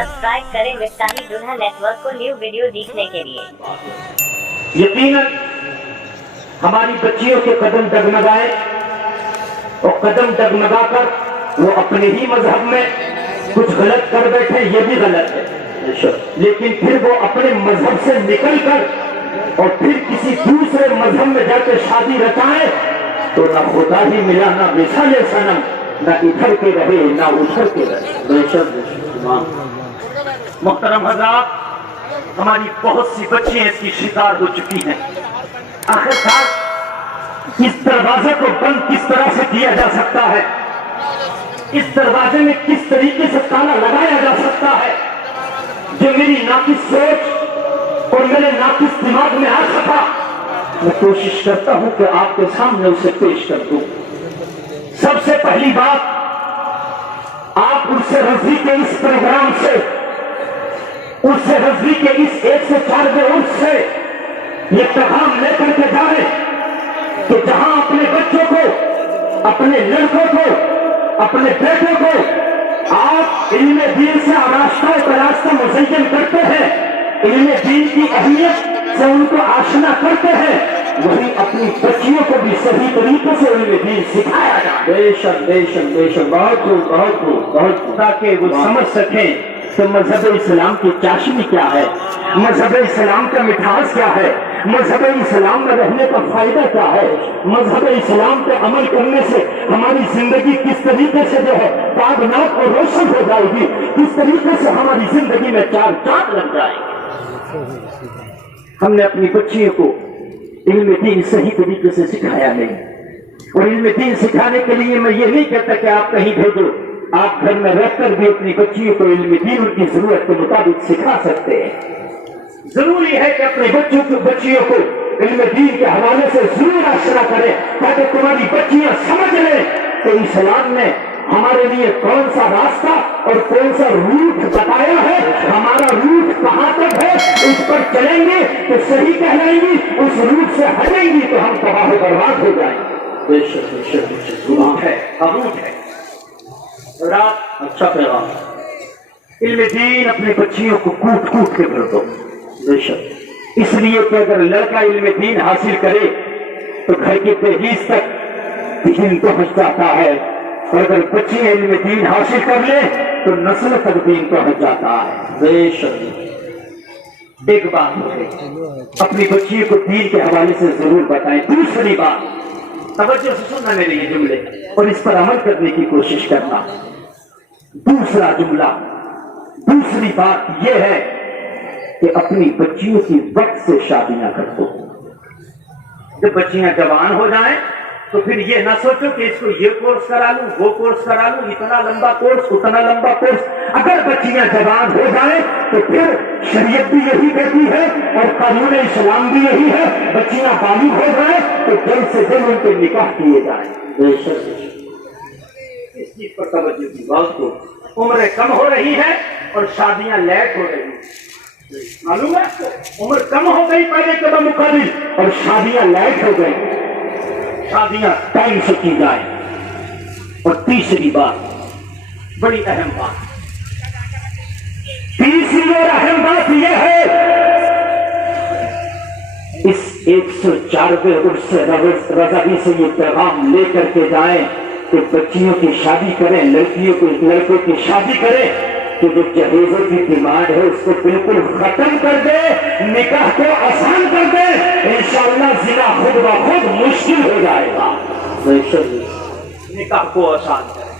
Subscribe करें मिफ्ताही दुल्हा network को न्यू वीडियो देखने के लिए। यकीनन हमारी बच्चियों के कदम डगमगाए और कदम डगमगा कर वो अपने ही मजहब में कुछ गलत कर बैठे, ये भी गलत है, लेकिन फिर वो अपने मजहब से निकल कर और फिर किसी दूसरे मजहब में जाकर शादी रचाए तो न खुदा ही मिला, न मिसाले सनम, न इधर के रहे न उधर के रहे। मुहतरम हज़रात, हमारी बहुत सी बच्चियां इसकी शिकार हो चुकी हैं। आखिरकार इस दरवाजे को बंद किस तरह से किया जा सकता है, इस दरवाजे में किस तरीके से ताला लगाया जा सकता है जो मेरी नाकिस सोच और मेरे नाकिस दिमाग में आ सका। मैं कोशिश करता हूं कि आपके सामने उसे पेश कर दूं। सबसे पहली बात, आप उससे रज़ी के इस प्रोग्राम से, उससे रज़ी के इस 1 से 4 उर्स से ये पैगाम लेकर के जाए कि जहां अपने बच्चों को, अपने लड़कों को, अपने बेटों को आप इल्मे दीन से रास्ता मुज़य्यन करते हैं, इल्मे दीन की अहमियत से उनको आशना करते हैं, वही अपनी बच्चियों को भी सही तरीके से इल्मे दीन सिखाया जाए। बेशक बेशक बेशक, बहुत खूब बहुत खूब बहुत खूब, ताकि वो समझ सकें तो मजहब इस्लाम की चाशनी क्या है, मजहब इस्लाम का मिठास क्या है, मजहब इस्लाम में रहने का फायदा क्या है, मजहब इस्लाम पे अमल करने से हमारी जिंदगी किस तरीके से जो है पागनाक और रोशन हो जाएगी, किस तरीके से हमारी जिंदगी में चार चांद लग जाएंगे। हमने अपनी बच्चियों को इल्म दीन सही तरीके से सिखाया नहीं, और इल्म दीन सिखाने के लिए मैं ये नहीं कहता कि आप कहीं भेजो, आप घर में रहकर भी अपनी बच्चियों को इल्म दीन उनकी जरूरत के मुताबिक सिखा सकते हैं। जरूरी है कि अपने बच्चियों को इल्म दीन के हवाले से जरूर आशना करें ताकि तुम्हारी बच्चियां समझ लें कि इस्लाम ने हमारे लिए कौन सा रास्ता और कौन सा रूट बताया है, हमारा रूट कहां तक है, उस पर चलेंगे तो सही कहलाएंगी, उस रूट से हटेंगी तो हम तबाह बर्बाद हो जाएंगे। बेशक है, अमूद है। रात अच्छा पैगाम, इल्म दीन अपनी बच्चियों को कूट कूट के भर दो। बेशक इसलिए कि अगर लड़का इल्म दीन हासिल करे तो घर की दहलीज तक दीन पहुंच जाता है, और अगर बच्ची इल्म दीन हासिल कर ले तो नस्ल तक दीन पहुंच जाता है। बेशक एक बात है, अपनी बच्चियों को दीन के हवाले से जरूर बताएं। दूसरी बात, तवज्जो से सुनना मेरे ये जुमले और इस पर अमल करने की कोशिश करना। दूसरा जुमला, दूसरी बात यह है कि अपनी बच्चियों की वक्त से शादी ना कर दो। जब बच्चियां जवान हो जाएं तो फिर ये ना सोचो कि इसको ये कोर्स करा लूं, वो कोर्स करा लूं, इतना लंबा कोर्स, उतना लंबा कोर्स। अगर बच्चियां जवान हो जाएं तो फिर शरीयत भी यही कहती है और कानून इस्लाम भी यही है, बच्चियां बालिग हो जाए तो जल्द से जल्द उनके निकाह किए जाए। इस चीज पर तवज्जो की बात को, उम्र कम हो रही है और शादियां लेट हो रही है। मालूम है आपको, उम्र कम हो गई पहले के मुकाबिल और शादियां लेट हो गई, शादियां टाइम से की जाए। और तीसरी बात, बड़ी अहम बात, तीसरी और अहम बात यह है, इस 104वें उर्स से रज़ाई से ये पैगाम लेकर के जाएं कि बच्चियों की शादी करें, लड़कों की शादी करें, कि जो जहेज़ों की डिमांड है उसको बिल्कुल खत्म कर दे, निकाह को आसान कर दे, इंशाअल्लाह ज़िना खुद ब खुद मुश्किल हो जाएगा। निकाह को आसान करें।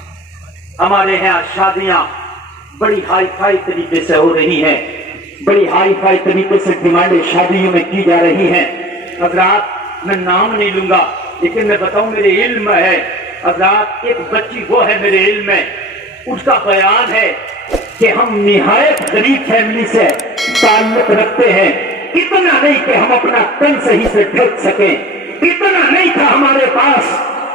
हमारे यहाँ शादियां बड़ी हाई फाई तरीके से हो रही हैं, बड़ी हाई फाई तरीके से डिमांडें शादियों में की जा रही हैं। हज़रात मैं नाम नहीं लूंगा लेकिन मैं बताऊं मेरे इल्म में है। हज़रात एक बच्ची वो है मेरे इल्म में, उसका बयान है कि हम निहायत गरीब फैमिली से ताल्लुक रखते हैं, इतना नहीं कि हम अपना तन सही से ढक सकें, इतना नहीं था हमारे पास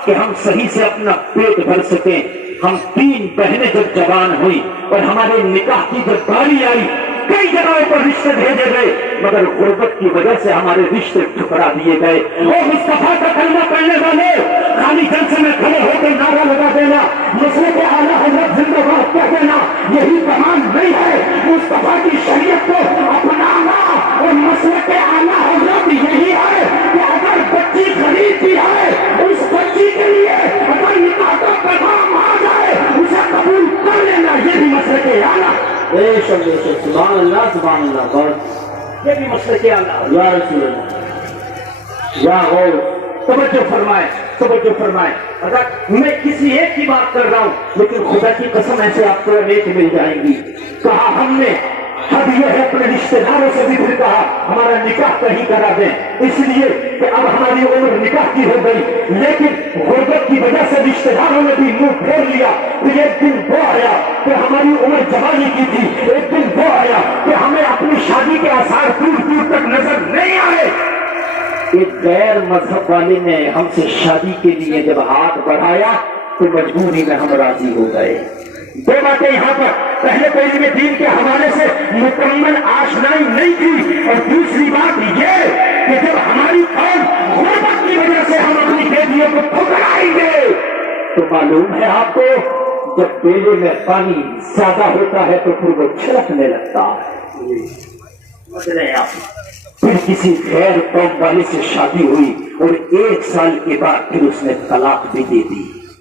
कि हम सही से अपना पेट भर सकें। हम 3 बहनें जब जवान हुई और हमारे निकाह की जब बारी आई, कई जगहों पर रिश्ते भेजे गए, मगर गुर्बत की वजह से हमारे रिश्ते ठुकरा दिए गए। वो मुस्तफा का कलमा पढ़ने वाले खाली जलसे में खड़े होकर नारा लगा देना, मसले के आला हजरत जिंदाबाद कह देना यही कमाल नहीं है। मुस्तफा की शरीयत को अपनाना और मसलक आला हजरत यही है कि अगर बच्ची खरीदती है उस बच्ची के लिए अगर निकाह का पैगाम आ जाए उसे कबूल कर लेना, ये भी मसलक आला। बेशक बेशक, सुभान अल्लाह सुभान अल्लाह। बहुत ये भी मसलक आला। या रसूल अल्लाह, या गौर। तवज्जो फरमाए, तवज्जो फरमाए। अगर मैं किसी एक की बात कर रहा हूँ लेकिन खुदा की कसम ऐसे आपको अनेक मिल जाएंगी। कहा हमने हद ये है अपने रिश्तेदारों से भी फिर कहा हमारा निकाह कहीं करा दें, इसलिए कि अब हमारी उम्र निकाह की हो गई, लेकिन गुर्बत की वजह से रिश्तेदारों ने भी मुंह फेर लिया। तो एक दिन वो आया कि हमारी उम्र जवानी की थी, एक दिन वो आया कि हमें अपनी शादी के आसार दूर दूर तक नजर नहीं आए। एक गैर मजहब वाले ने हमसे शादी के लिए जब हाथ बढ़ाया तो मजबूरी में हम राजी हो गए। दो बातें यहाँ पर, पहले तो इनमें दीन के हवाले से मुकम्मल आशनाई नहीं थी, और दूसरी बात ये कि जब हमारी कौम गुर्बत की वजह से हम अपनी बेटियों को ठुकराएंगे तो मालूम है आपको, जब बेले में पानी ज्यादा होता है तो फिर वो छलकने लगता है। समझ रहे हैं आप? फिर किसी गैर कौम वाले से शादी हुई और 1 साल के बाद फिर उसने तलाक भी दे दी।